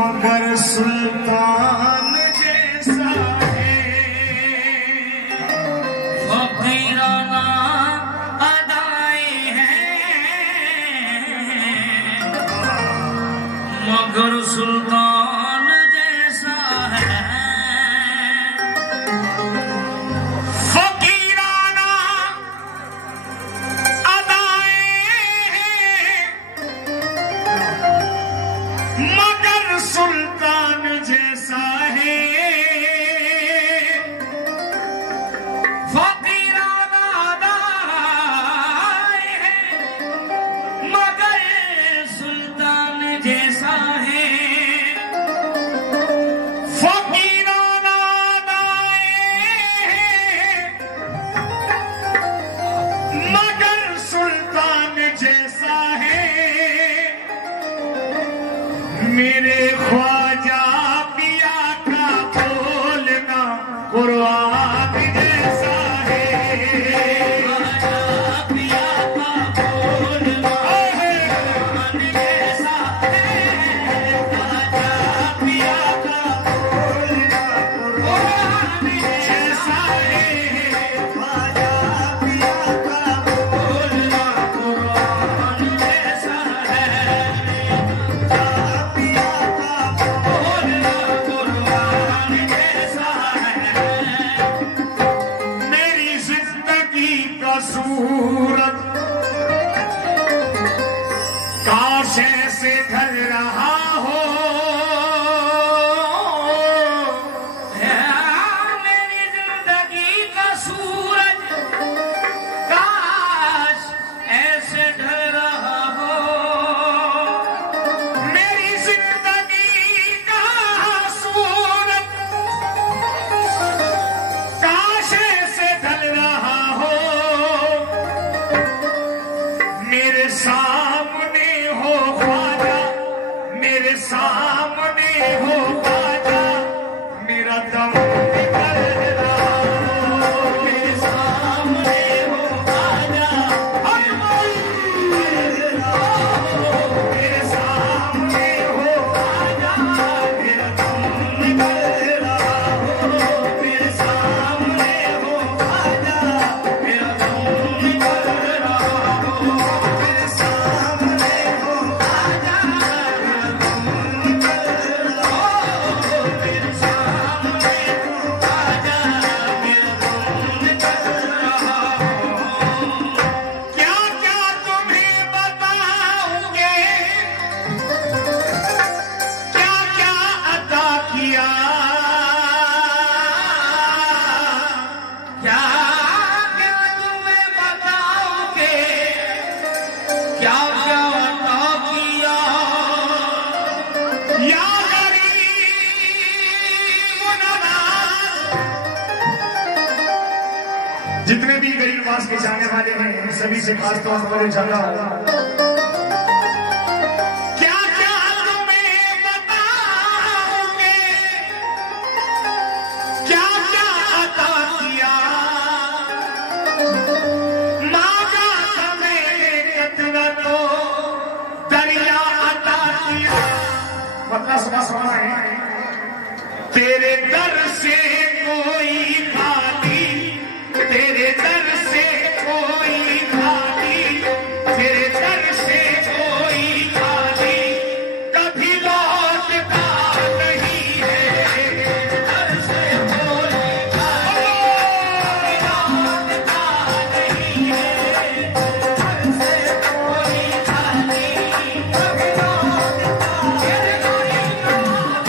मगर सुल्तान जैसा है फकीराना अदाएं हैं मगर सुल्तान जैसा है। फकीराना अदाएं हैं मगर सुल्तान जैसा है। फकीराना अदाएं हैं मगर सुल्तान जैसा है। फकीराना अदाएं हैं मगर सुल्तान जैसा है। मेरे ख्वाजा पिया का बोलना कुर्बान जैसा है। ख्वाजा पिया का बोलना कुर्बान जैसा है। ख्वाजा पिया का बोलना कुर्बान जैसा है। ख्वाजा पिया का बोलना कुर्बान जैसा है। पिया का बोलना कुर्बान जैसा है। मेरी जिंदगी का सूरत काश ऐसे ढल रहा हो। मेरी जिंदगी का सूरज काश ऐसे ढल रहा हो। मेरी जिंदगी का सूरत काश ऐसे ढल रहा हो। मेरे सामने हो ख्वाजा, मेरे सामने हो ख्वाजा, मेरा दम निकल रहा हो। मेरे सामने हो ख्वाजा, मेरे सामने हो ख्वाजा, मेरा दम निकल रहा हो। मेरे सामने हो ख्वाजा, मेरा दम निकल रहा हो। मेरे सामने हो ख्वाजा, मेरा दम निकल रहा हो। मेरे सामने हो ख्वाजा, मेरा दम निकल रहा हो। क्या क्या तुम्हें बताओगे, क्या क्या अता किया, क्या क्या तुम्हें बताओगे क्या क्या अता किया। या गरीब नवाज। जितने भी गरीब नवाज के जाने वाले हैं सभी से खास तौर पर झगड़ा होगा। क्या क्या तुम्हें बताओगे, क्या क्या अता किया, मांगा मैंने कितना तो दरिया अता किया। मतलब समझ है तेरे दर से कोई खाली, तेरे दर से कोई खाली, तेरे दर से कोई खाली कभी लौटता नहीं है। दर से कोई खाली लौटता नहीं है। दर से कोई खाली कभी लौटता नहीं है।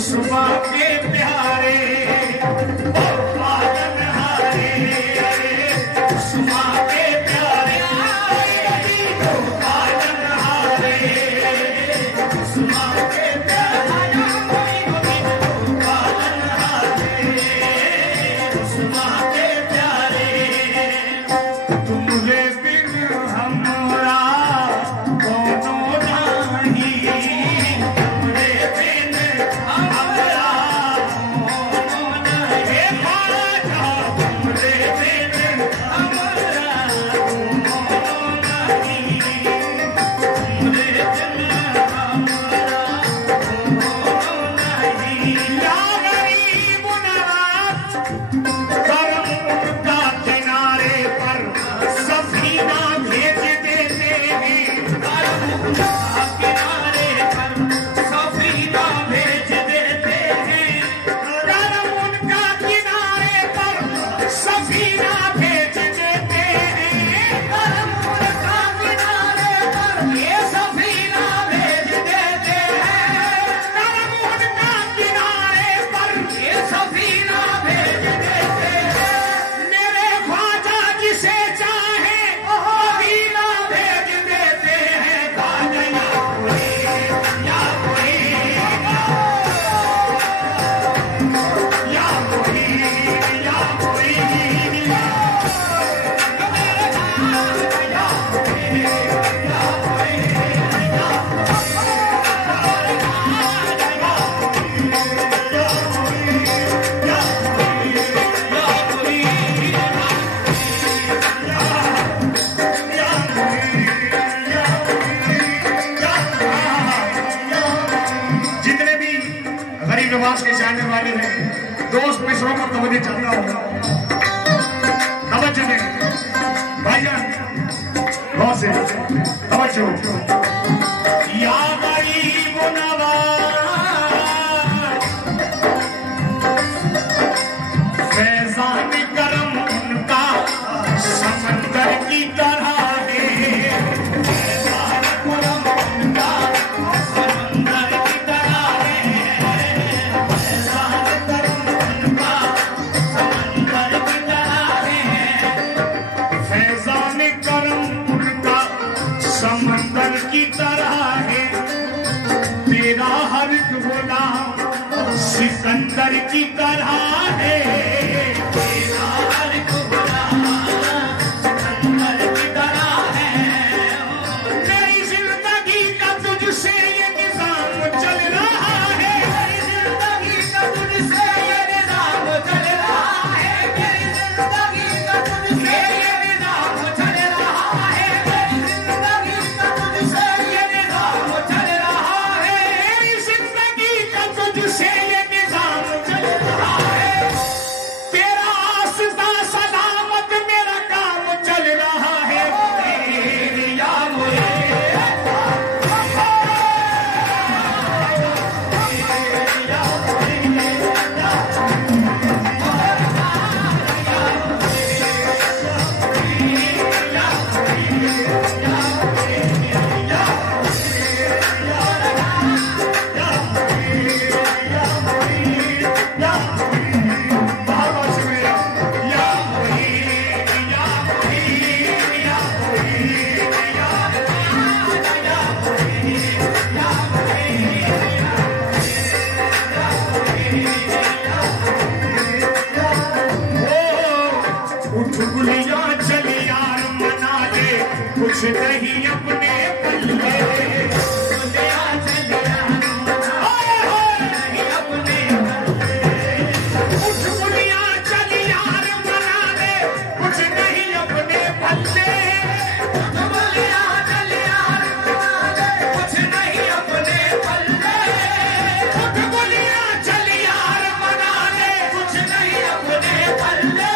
सुबह के प्यारे ओ पालनहारे सुबह के प्यारे ओ पालनहारे सुबह के प्यारे ओ पालनहारे सुबह के प्यारे तुम्हारे बिन हमरा कोनो नहीं के जाने वाले हैं दोस्त मित्रों को तवज्जो करना होगा। तवज्जो दें भाईजान, बहुत से तवज्जो। या गरीब नवाज फैजान करम उनका समंदर की तरह है, फैजान करम उनका समंदर की तरह है, समंदर की तरह है। तेरा हर गुलाम सिकंदर की तरह है, तेरा हर गुलाम सिकंदर की तरह है। मेरी जिंदगी का तुझसे ये निजाम चल रहा है, मेरी जिंदगी का तुझसे ये निजाम चल रहा है, मेरी जिंदगी का तुझसे ये निजाम चल रहा है, मेरी जिंदगी का तुझसे ये निजाम चल रहा है, मेरी जिंदगी का तुझसे ये निजाम चल रहा है। तेरा आस्था सलामत मेरा काम चल रहा है। या मुझे गुलियां चल यार मना ले कुछ नहीं अपने पल्ले, गुलियां चल यार मना नहीं अपने पल्ले, उठ गुलियां चल यार मना ले कुछ नहीं अपने पल्ले, उठ गुलियां चल यार मना ले कुछ नहीं अपने पल्ले, उठ गुलियां चल यार मना ले कुछ नहीं अपने पल्ले।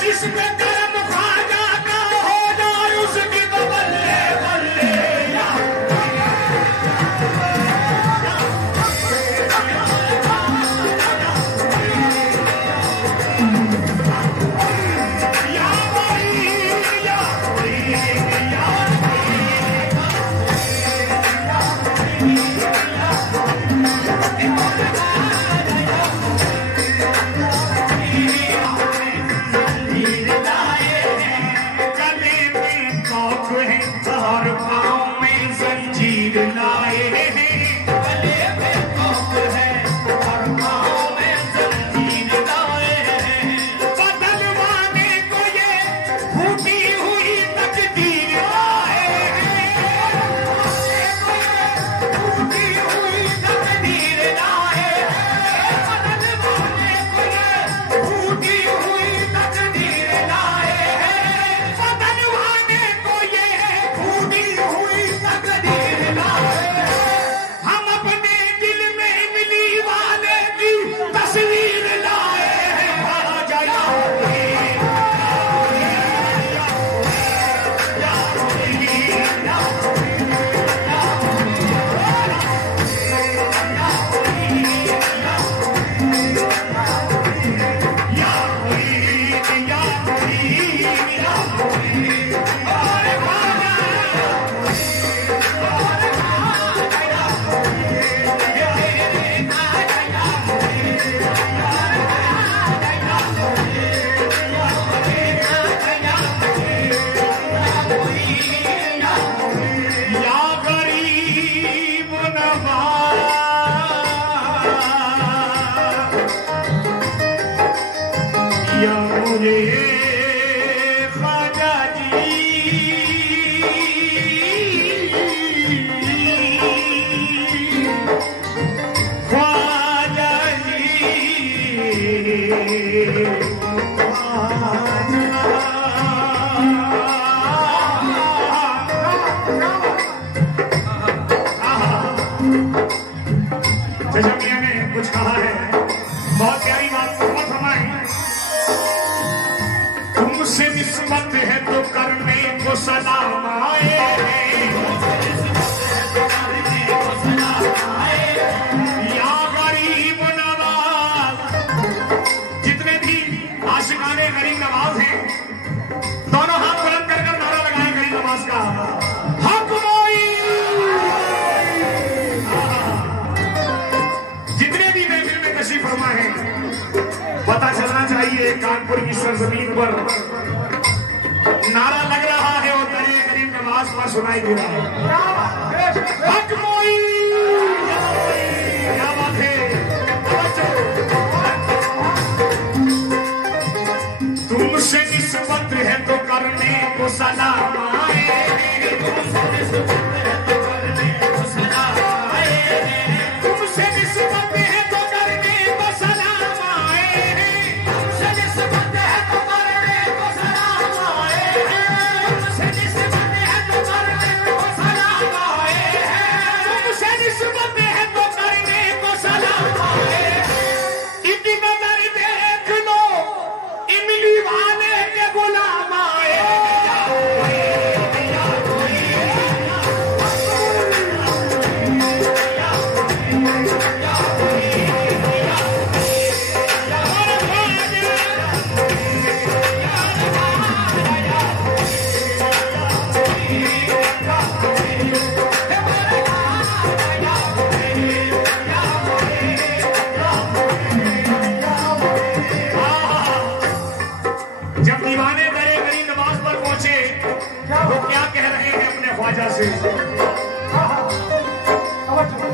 जिसमें कर्म खा जाता हो जाए उसकी तो बल्ले रे ख्वाजा जी, ख्वाजा जी, जजमिया ने कुछ कहा है, बहुत प्यारी बात बहुत हमारी। तुमसे निस्बत है तो करने को सलाम आए, या गरीब नवाज। जितने भी आशिकाने गरीब नवाज हैं, दोनों हाथ बुलंद कर नारा लगाए गरीब नवाज का, हक मोई। जितने भी महफिल में तशरीफ फरमा है, पता चलना चाहिए कानपुर की सरजमीन पर नारा लग रहा है और गरीब नवाज पर सुनाई दे रहा है, हक मोई। क्या बात है, तुमसे निस्बत है तो करने को सलाम आए, तुमसे निस्बत है तो करने को सलाम आए, तुमसे निस्बत है तो करने को सलाम आए, तुमसे निस्बत है तो करने को सलाम आए, तुमसे निस्बत है तो करने को सलाम आए, तुमसे निस्बत है तो करने को सलाम आए। इतनी नजर देख लो, इमली वाले के गुलाम आए। जब दीवाने दरे गरीब नवाज पर पहुंचे तो क्या कह रहे हैं अपने ख्वाजा से,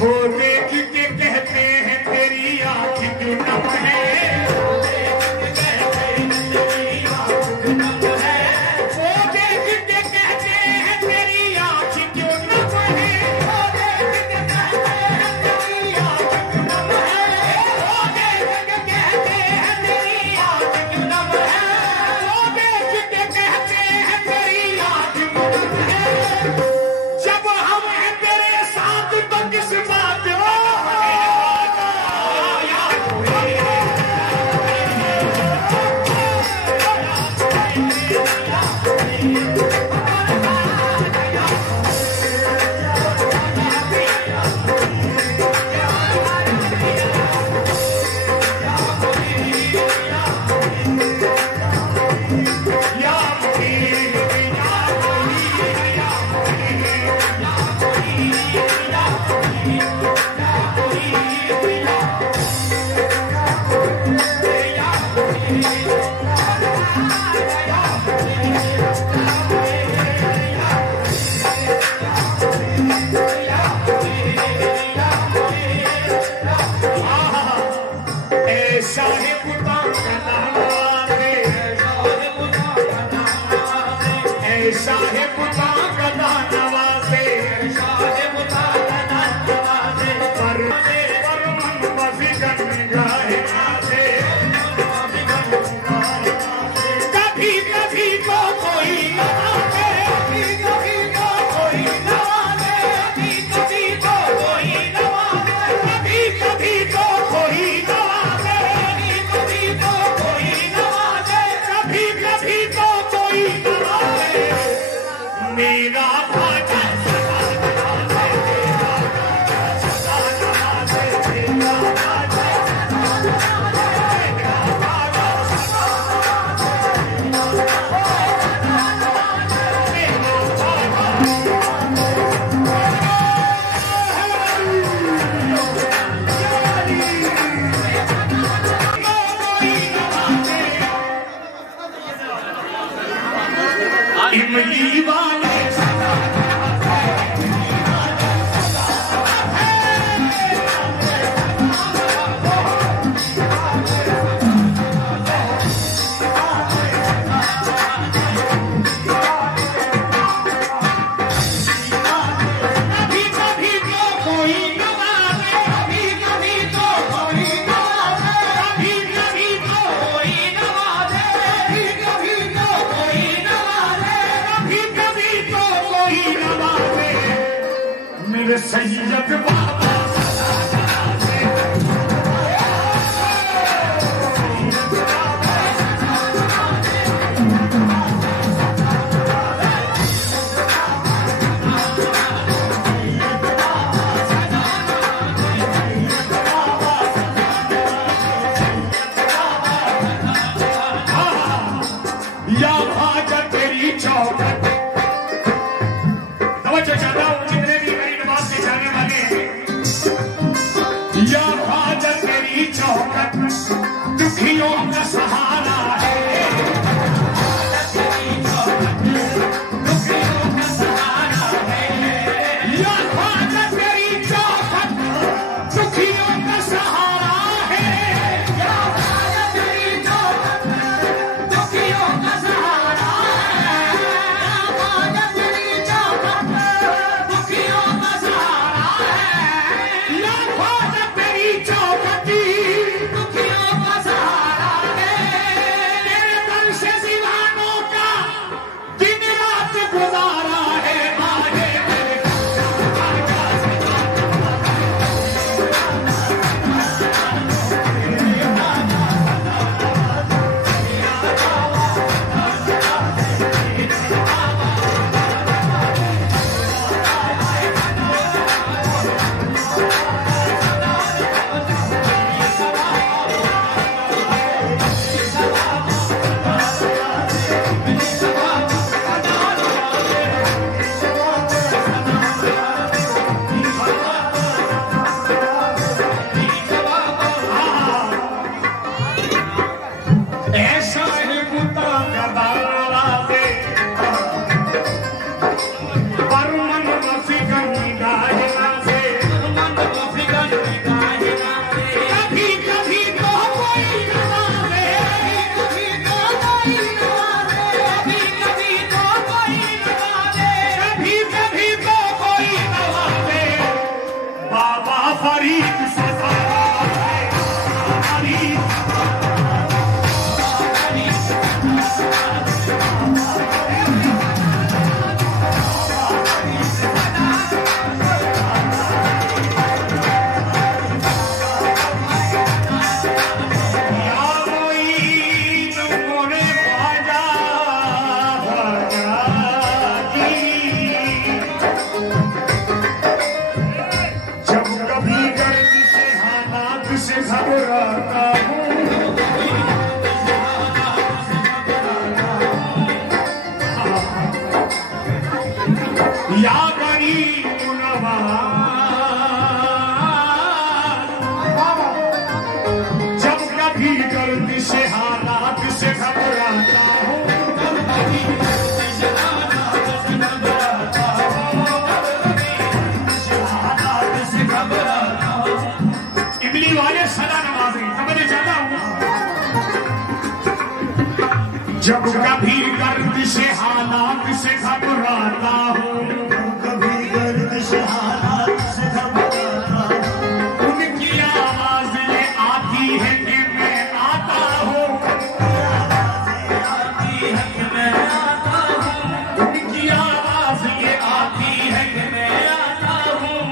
वो देख के कह सैयद बाबा या भाजा तेरी चौखट। तवज्जो चाहता हूं जितने भी मेरी नमाज से जाने वाले हैं, या भाजा तेरी चौखट दुखियों का सहारा है। या भाजा तेरी चौखट दुखियों का सहारा है। या भाजा तेरी चौखट दुखियों का सहारा है। या भाजा तेरी चौखट दुखियों का सहारा है। या भाजा तेरी चौखट दुखियों का सहारा है। तेरे दर से दीवानों का दिन रात गुजारा है। आगे मेरे ऐसा है मुद्दा गदारा दे पर मन मफिकन निगाह से। कभी कभी तो कोई नवाज़े, कभी तो कोई नवाज़े, कभी कभी तो कोई नवाज़े, कभी कभी तो कोई नवाज़े। बाबा फरीद सदा है फरीद। जब कभी गर्द से हालात से घबराता हूँ, या बड़ी मुनव्वर, जब कभी गर्द से हालात से घबराता हूँ, इमली वाले सदा नवाज़े। समझ जाता हूँ जब कभी गर्द से हालात से घबराता हूँ, कभी गर्द से हालात से घबराता हूँ। उनकी आवाज ये आती है कि मैं आता हूँ। उनकी आवाज ये आती है कि मैं आता हूँ।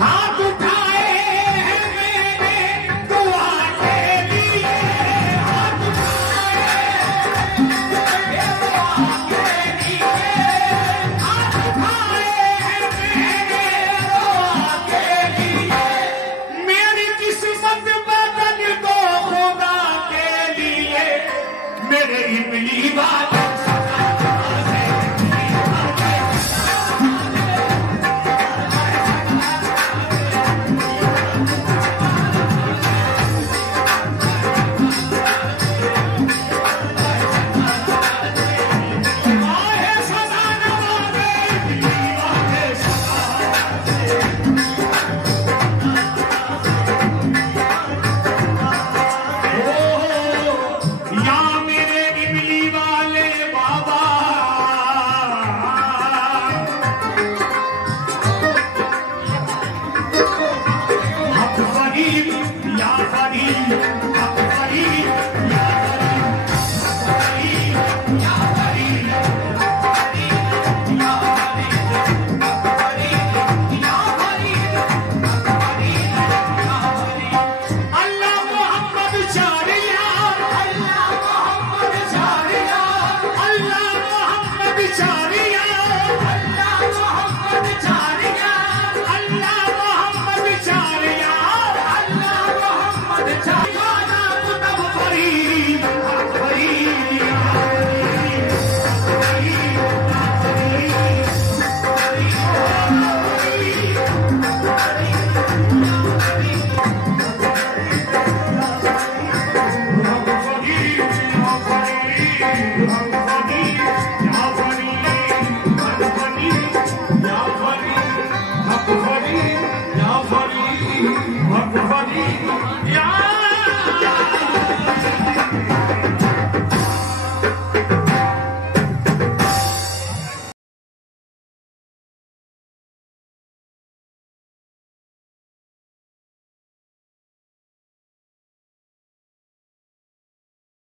हाथ उठाए हैं मैंने दुआ के लिए, हाथ उठाए दुआ के लिए, हाथ उठाए हैं मैंने दुआ के लिए। मेरी किस्मत बदल दो खुदा के लिए, मेरे इमली वाले